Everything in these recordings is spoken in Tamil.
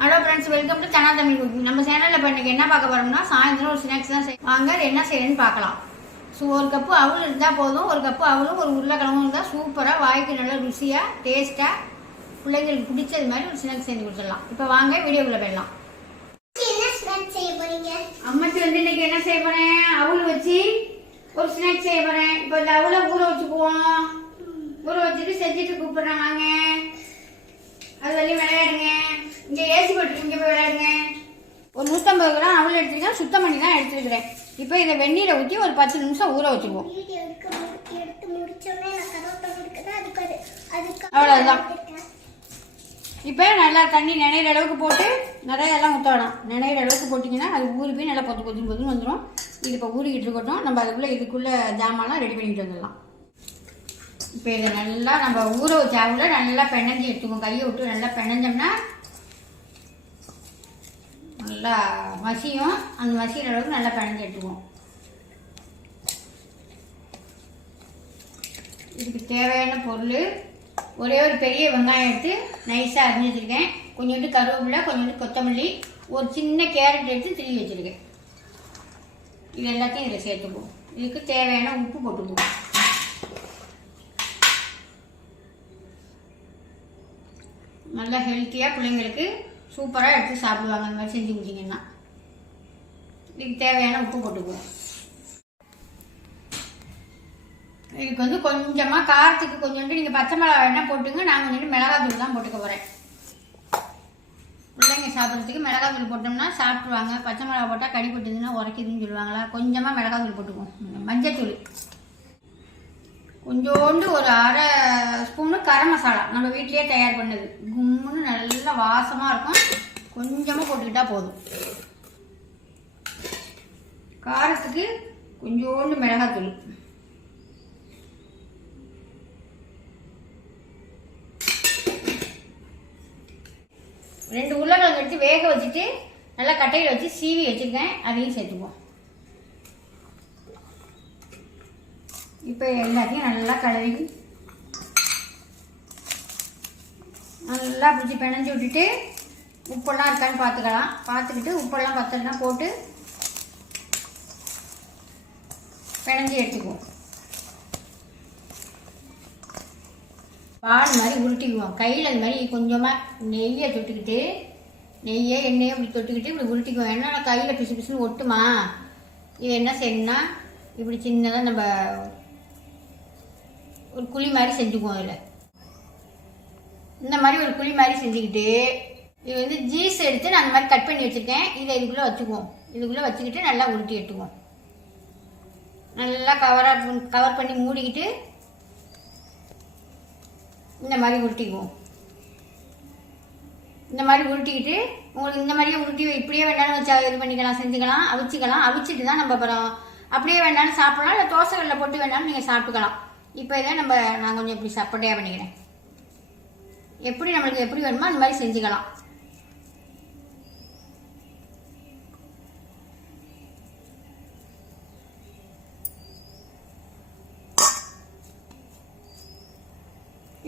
Hello friends, welcome to Sana Tamil cooking. நம்ம சேனலில் இப்போ இன்றைக்கி என்ன பார்க்க போகிறோம்னா, சாயந்தரம் ஒரு ஸ்நாக்ஸ் தான் வாங்க. அது என்ன செய்யணும்னு பார்க்கலாம். ஸோ ஒரு கப்பு அவல் இருந்தால் போதும். ஒரு கப்பு அவலும் ஒரு உருளைக்கிழங்கும் இருந்தால் சூப்பராக, வாய்க்கு நல்லா ருசியாக டேஸ்ட்டாக பிள்ளைங்களுக்கு பிடிச்சது மாதிரி ஒரு ஸ்நாக்ஸ் செஞ்சு கொடுத்துடலாம். இப்போ வாங்க வீடியோக்குள்ளே போயிடலாம். அம்மாச்சி வந்து இன்னைக்கு என்ன செய்ய போகிறேன், அவல் வச்சு ஒரு ஸ்நாக்ஸ் செய்ய போகிறேன். இப்போ இந்த அவலை ஊற வச்சுக்குவோம். ஊற வச்சுட்டு செஞ்சுட்டு கூப்பிட்றேன் வாங்க. அது வரையும் விளையாடுங்க. இங்கே ஏசி போட்டு இங்கே போய் விளையாடுங்க. ஒரு 150 கிராம் அவல் எடுத்துருக்கேன். சுத்தம் பண்ணி தான் எடுத்துருக்கிறேன். இப்போ இதை வெந்நீரை ஊற்றி ஒரு 10 நிமிஷம் ஊற வச்சுக்குவோம். அவ்வளோதான். இப்போ நல்லா தண்ணி நினைகிற அளவுக்கு போட்டு நிறைய எல்லாம் ஊற்ற வேணாம். நினைகிற அளவுக்கு போட்டிங்கன்னா அது ஊறி போய் நல்லா பொதுன்னு வந்துடும். இது இப்போ ஊறிக்கிட்டு இருக்கட்டும். நம்ம இதுக்குள்ளே ஜாமான்லாம் ரெடி பண்ணிட்டு வந்துடலாம். இப்போ இதை நல்லா நம்ம ஊற வச்ச அவல நல்லா பிணைஞ்சி எடுத்துக்குவோம். கையை விட்டு நல்லா பிணைஞ்சோம்னா நல்லா மசியும். அந்த மசிகிற அளவுக்கு நல்லா பிணைஞ்சி எடுத்துக்குவோம். இதுக்கு தேவையான பொருள், ஒரே ஒரு பெரிய வெங்காயம் எடுத்து நைஸாக அரிஞ்சு வச்சுருக்கேன். கொஞ்சோண்டு கருவேப்பிலை, கொஞ்சோண்டு கொத்தமல்லி, ஒரு சின்ன கேரட் எடுத்து திருவி வச்சுருக்கேன். இது எல்லாத்தையும் இதில் சேர்த்துக்குவோம். இதுக்கு தேவையான உப்பு போட்டுக்குவோம். நல்லா ஹெல்த்தியாக பிள்ளைங்களுக்கு சூப்பராக எடுத்து சாப்பிடுவாங்க. அந்த மாதிரி செஞ்சு கொடுத்தீங்கன்னா இதுக்கு தேவையான உப்பு போட்டுக்குவோம். இதுக்கு வந்து கொஞ்சமாக காரத்துக்கு கொஞ்சோண்டு நீங்கள் பச்சை மிளகா வேணால் போட்டுங்க. நான் கொஞ்சோண்டு மிளகாத்தூள் தான் போட்டுக்க போகிறேன். பிள்ளைங்க சாப்பிட்றதுக்கு மிளகாத்தூள் போட்டோம்னா சாப்பிடுவாங்க. பச்சை மிளகா போட்டால் கடி போட்டுதுன்னா உரைக்குதுன்னு சொல்லுவாங்களா. கொஞ்சமாக மிளகாத்தூள் போட்டுக்குவோம். மஞ்சத்தூள் கொஞ்சோண்டு ஒரு 1/2 ஸ்பூனு கரம் மசாலா, நம்ம வீட்டிலேயே தயார் பண்ணது. கும்முன்னு நல்லா வாசமாக இருக்கும். கொஞ்சமாக போட்டுக்கிட்டா போதும். காரத்துக்கு கொஞ்சோண்டு மிளகாத்தூள், ரெண்டு உருளைக்கிழங்கு எடுத்து வேக வச்சுட்டு நல்லா கட்டையில் வச்சு சீவி வச்சுருக்கேன். அதையும் சேர்த்துக்குவோம். இப்போ எல்லாத்தையும் நல்லா கலரி நல்லா பிடிச்சி பிணைஞ்சி விட்டுட்டு உப்பெல்லாம் இருக்கான்னு பார்த்துக்கலாம். பார்த்துக்கிட்டு உப்பெல்லாம் பத்தலைன்னா போட்டு பிணைஞ்சி எடுத்துக்குவோம். பால் மாதிரி உருட்டிக்குவோம். கையில் அது மாதிரி கொஞ்சமாக நெய்யை தொட்டுக்கிட்டு, எண்ணெயை இப்படி தொட்டுக்கிட்டு இப்படி உருட்டிக்குவோம். ஏன்னா கையில் பிசு பிசுன்னு ஒட்டுமா. இது என்ன செய்யணும்னா, இப்படி சின்னதாக நம்ம ஒரு குழி மாதிரி செஞ்சுக்குவோம். அதில் இந்த மாதிரி ஒரு குழி மாதிரி செஞ்சுக்கிட்டு, இது வந்து ஜீஸ் எடுத்து நான் அந்த மாதிரி கட் பண்ணி வச்சுருக்கேன். இதை இதுக்குள்ளே வச்சுக்குவோம். இதுக்குள்ளே வச்சுக்கிட்டு நல்லா உருட்டி எடுத்துக்குவோம். நல்லா கவர் பண்ணி மூடிக்கிட்டு இந்த மாதிரி உருட்டிக்குவோம். இந்த மாதிரி உருட்டிக்கிட்டு உங்களுக்கு இந்த மாதிரியே உருட்டி இப்படியே வேணாலும் வச்சா இது பண்ணிக்கலாம், செஞ்சுக்கலாம், அவிச்சிக்கலாம். அவிச்சிட்டு தான் நம்ம அப்புறம் அப்படியே வேணாலும் சாப்பிடலாம். இல்லை தோசைகளில் போட்டு வேணாலும் நீங்கள் சாப்பிட்டுக்கலாம். இப்போ இதை நான் கொஞ்சம் இப்படி சப்பட்டையாக பண்ணிக்கிறேன். எப்படி நம்மளுக்கு எப்படி வேணுமோ அந்த மாதிரி செஞ்சுக்கலாம்.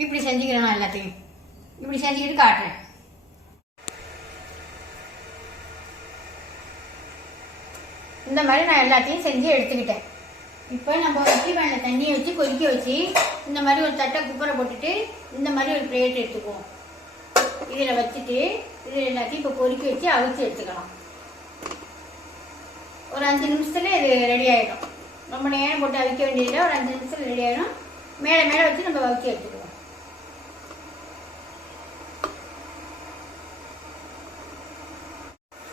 இப்படி செஞ்சுக்கிறேன். நான் எல்லாத்தையும் இப்படி செஞ்சுக்கிட்டு காட்டுறேன். இந்த மாதிரி நான் எல்லாத்தையும் செஞ்சு எடுத்துக்கிட்டேன். இப்போ நம்ம இட்லி பானையில் தண்ணியை வச்சு கொதிக்க வச்சு இந்த மாதிரி ஒரு தட்டை குக்கரை போட்டுட்டு இந்த மாதிரி ஒரு பிளேட் எடுத்துக்குவோம். இதில் வச்சுட்டு இதில் எல்லாத்தையும் இப்போ கொதிக்க வச்சு அவிச்சு எடுத்துக்கலாம். ஒரு 5 நிமிஷத்துல இது ரெடி ஆகிடும். ரொம்ப நேரம் போட்டு அவிக்க வேண்டியதில்லை. ஒரு 5 நிமிஷத்தில் ரெடி ஆகிடும். மேலே வச்சு நம்ம அவிச்சு எடுத்துக்குவோம்.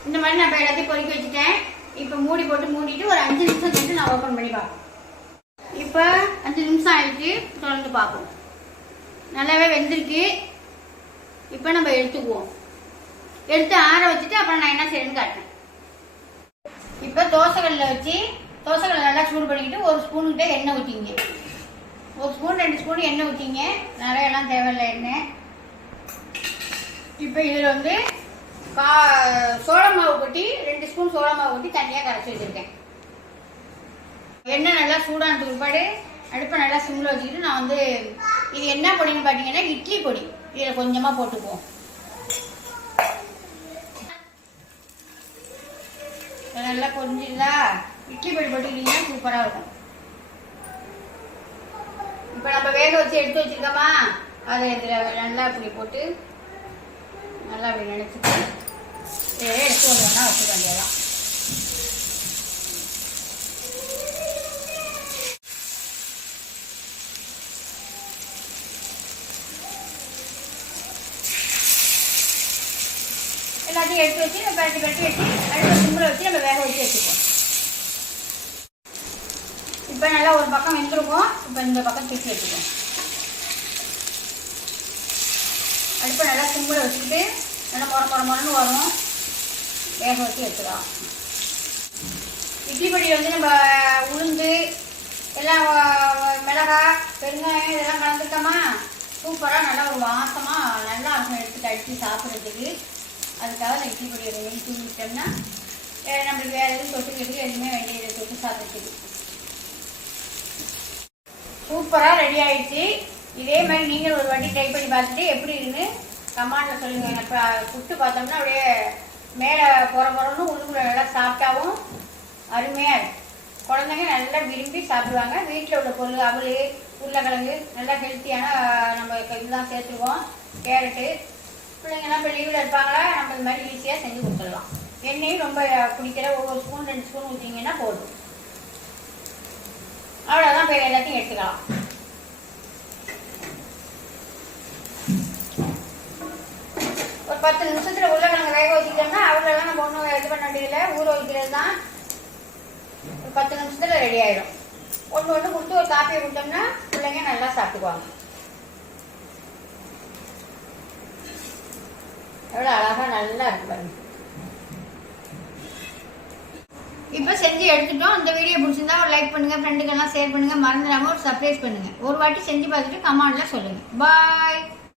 இந்த மாதிரி நான் இப்போ எல்லாத்தையும் கொதிக்க வச்சுட்டேன். இப்போ மூடி போட்டு மூடிட்டு ஒரு 5 நிமிஷம் கழிச்சு நான் ஓப்பன் பண்ணி பார்ப்போம். இப்போ 5 நிமிஷம் ஆயிடுச்சு. தொடர்ந்து பார்ப்போம். நல்லாவே வெந்திருக்கு. இப்போ நம்ம எடுத்துக்குவோம். எடுத்து ஆற வச்சுட்டு அப்புறம் நான் என்ன செய்யணும்னு காட்டுறேன். இப்போ தோசைகளில் வச்சு தோசைகளை நல்லா சூடு பண்ணிக்கிட்டு ஒரு ஸ்பூனுக்கிட்ட எண்ணெய் ஊற்றிங்க. ஒரு ஸ்பூன் 2 ஸ்பூன் எண்ணெய் ஊற்றிங்க. நிறையெல்லாம் தேவையில்லை எண்ணெய். இப்போ இதில் வந்து சோள மாவு கொட்டி 2 ஸ்பூன் சோள மாவு கொட்டி தனியாக கரைச்சி வச்சுருக்கேன். எண்ணெய் நல்லா சூடானதுக்கு பிற்பாடு அடுப்பை நல்லா சிம்மில் வச்சுக்கிட்டு நான் வந்து இது என்ன பொடின்னு பார்த்தீங்கன்னா இட்லி பொடி. இதில் கொஞ்சமாக போட்டுக்குவோம். நல்லா பொரிஞ்சிருந்தா இட்லி பொடி போட்டுக்கிட்டீங்கன்னா சூப்பராக இருக்கும். இப்போ நம்ம வேக வச்சு எடுத்து வச்சுருக்கோமா, அதை இதில் நல்லா இப்படி போட்டு நல்லா அப்படி நினச்சிட்டு எடுத்து வந்தோம்னா வச்சுக்க வேண்டியதான். எல்லாத்தையும் எடுத்து வச்சு நம்ம பரட்டி வச்சு அடுத்த சிம்பிளை வச்சு நம்ம வேக வச்சு வச்சுப்போம். இப்போ நல்லா ஒரு பக்கம் வெந்திருக்கும். இப்போ இந்த பக்கம் தூக்கி வச்சுப்போம். அடுப்பை நல்லா சிம்பிளை வச்சுக்கிட்டு நல்லா மொரன்னு வரும், வேக வச்சு எடுத்துக்கலாம். இட்லி பொடியில் வந்து நம்ம உளுந்து எல்லாம் மிளகாய் பெருங்காயம் இதெல்லாம் கலந்துட்டோமா, சூப்பராக நல்லா ஒரு வாசமாக நல்லா இருக்கும் எடுத்துட்டு அடித்து சாப்பிட்றதுக்கு. அதுக்காக நான் இட்லி பொடியை ரெண்டு தூங்கிட்டோம்னா நம்மளுக்கு வேறு எதுவும் தொட்டுக்கிறதுக்கு எதுவுமே வேண்டியதை தொட்டு சாப்பிட்றதுக்கு சூப்பராக ரெடி ஆகிடுச்சு. இதே மாதிரி நீங்கள் ஒரு வாட்டி ட்ரை பண்ணி பார்த்துட்டு எப்படி இருக்குன்னு கமெண்டில் சொல்லுங்கள். இப்போ புட்டு பார்த்தோம்னா அப்படியே மேலே பொறன்னு உள்ளுக்குள்ள நல்லா சாப்பிட்டாவும் அருமையாக இருக்கும். குழந்தைங்க நல்லா விரும்பி சாப்பிடுவாங்க. வீட்டில் உள்ள பொருள் அவல் உருளைக்கிழங்கு நல்லா ஹெல்த்தியான நம்ம இதெல்லாம் சேர்த்துருவோம். கேரட்டு பிள்ளைங்கள்லாம் இப்போ லீவில் இருப்பாங்களா, நம்ம இது மாதிரி ஈஸியாக செஞ்சு கொடுத்துடலாம். எண்ணெயும் ரொம்ப பிடிக்கிற ஒவ்வொரு ஸ்பூன் 2 ஸ்பூன் ஊற்றிங்கன்னா போதும். அவ்வளோதான். இப்போ எல்லாத்தையும் எடுத்துக்கலாம். ஒரு 10 நிமிஷத்தில் உருளைக்கிழங்கு வேக வச்சுக்கிட்டோம்னா அவ்வளோலாம் நம்ம ஒன்றும் இது பண்ண வேண்டியதில்லை. ஊற வைக்கிறது தான். ஒரு 10 நிமிஷத்தில் ரெடி ஆகிடும். ஒன்று கொடுத்து ஒரு காப்பியை கொடுத்தோம்னா பிள்ளைங்க நல்லா சாப்பிட்டுக்குவாங்க. எவ்வளோ அழகாக நல்லா இருக்கு பாருங்க. இப்போ செஞ்சு எடுத்துட்டோம். இந்த வீடியோ பிடிச்சிருந்தா ஒரு லைக் பண்ணுங்கள், ஃப்ரெண்டுக்கெல்லாம் ஷேர் பண்ணுங்கள், மறந்துடாமல் ஒரு சப்ஸ்கிரைப் பண்ணுங்கள். ஒரு வாட்டி செஞ்சு பார்த்துட்டு கமெண்ட்டில் சொல்லுங்கள். பாய்.